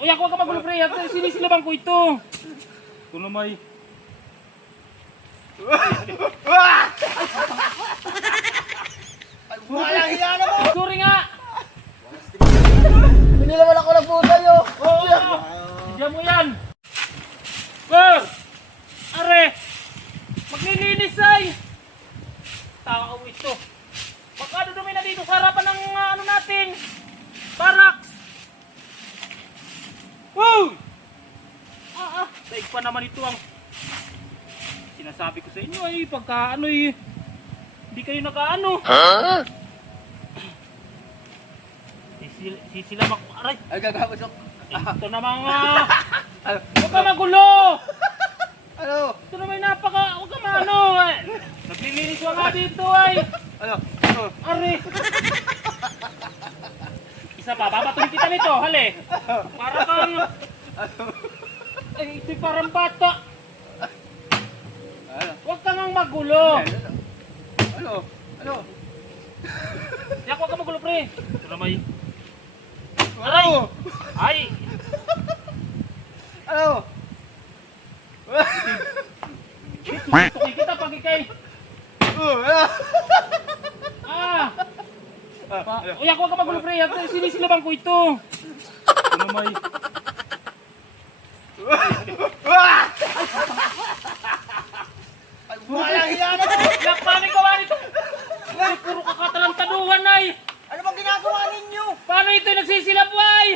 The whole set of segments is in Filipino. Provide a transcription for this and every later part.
Uy, ako ka magulo pre. Sinisilaban ko ito. Ito na may. Walang hiya na mo! Sorry nga. Pinilawan ako ng puta yo! Oo. Diyan mo yan. Sir! Are! Maglilinis ay! Tao ito. Baka dumi na dito sa harapan ng ano natin. Barracks! Woo! Daig pa naman ito ang sinasabi ko sa inyo ay pagka ano eh. Hindi kayo nakaano. Sisilamak ko. Aray! Ay, gagawin ko. Ito na mga... Huwag ka magulo! Ano? Ito na may napaka... Huwag ka maano eh! Naglilinis ko nga dito ay! Ano? Ano? Ari! Isa pa, babatuhin kita nito, hali! Para kang... Ay, ito'y parang bata! Ano? Huwag ka nang magulo! Ano? Ano? Yak, huwag ka magulo pre! Ito na may... Aray! Ay! Ano? Tukoy kita pag ikay... Ano? Ah! Uy, ako ka magulo pre, sinisilaban ko ito. Ito na may... Walang hiya na mo! Yak, paano gawa nito? Ay, puro kakatalantaduhan ay! Ano bang ginagawa ninyo? Paano ito nagsisilap ay?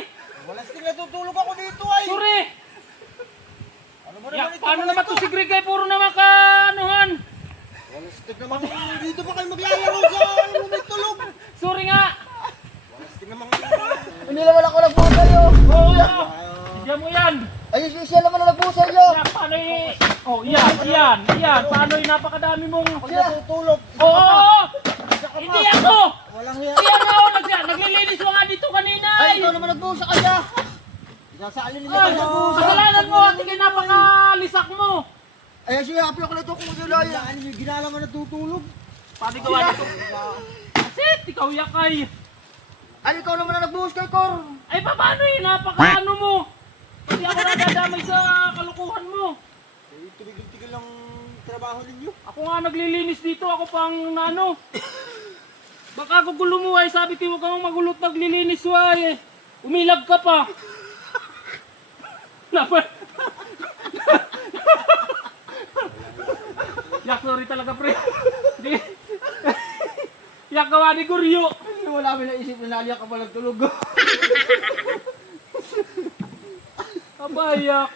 Walang sting natutulog ako dito ay! Suri! Ano ba Yak, naman ito? paano naman ito si Greg ay puro naman kaanuhan? Walang sting naman dito pa kayo maglalaro sa ano may tulog! Suri nga! Walang sting naman pinilawan ako ng puta yo! Oo, diyan mo yan! Ay, siya naman na nagpusa yo! Yak, paano y... Oh, yan! Paano yung napakadami mong... Pag natutulog! Oo! Hindi ako! Walang hiya! Hindi ako! Naglilinis mo nga dito kanina Ay, ay! ikaw naman nagpusa kaya! Sasaalin nila Ay, ka nagpusa! kasalanan mo at ikay napakalisak mo! Ay, siya happy ako na ito kung sila yan! Ano yung ginala nga natutulog? Paano gawa nito? Asit, ikaw yakay! Ay, ikaw naman na nagbuhos kay Cor! Ay, paano yun? Napakaano mo? Kasi ako nadadamay sa kalukuhan mo. Eh, tigil-tigil lang trabaho ninyo. Ako nga naglilinis dito, ako pang ano. Baka gugulo mo ay, sabi ko huwag kang magulot naglilinis ay. Umilag ka pa. Yak, sorry talaga pre. Yak, gawa ni Guryo. Wala kami naisip na naliyak ka palang tulog. Abayak.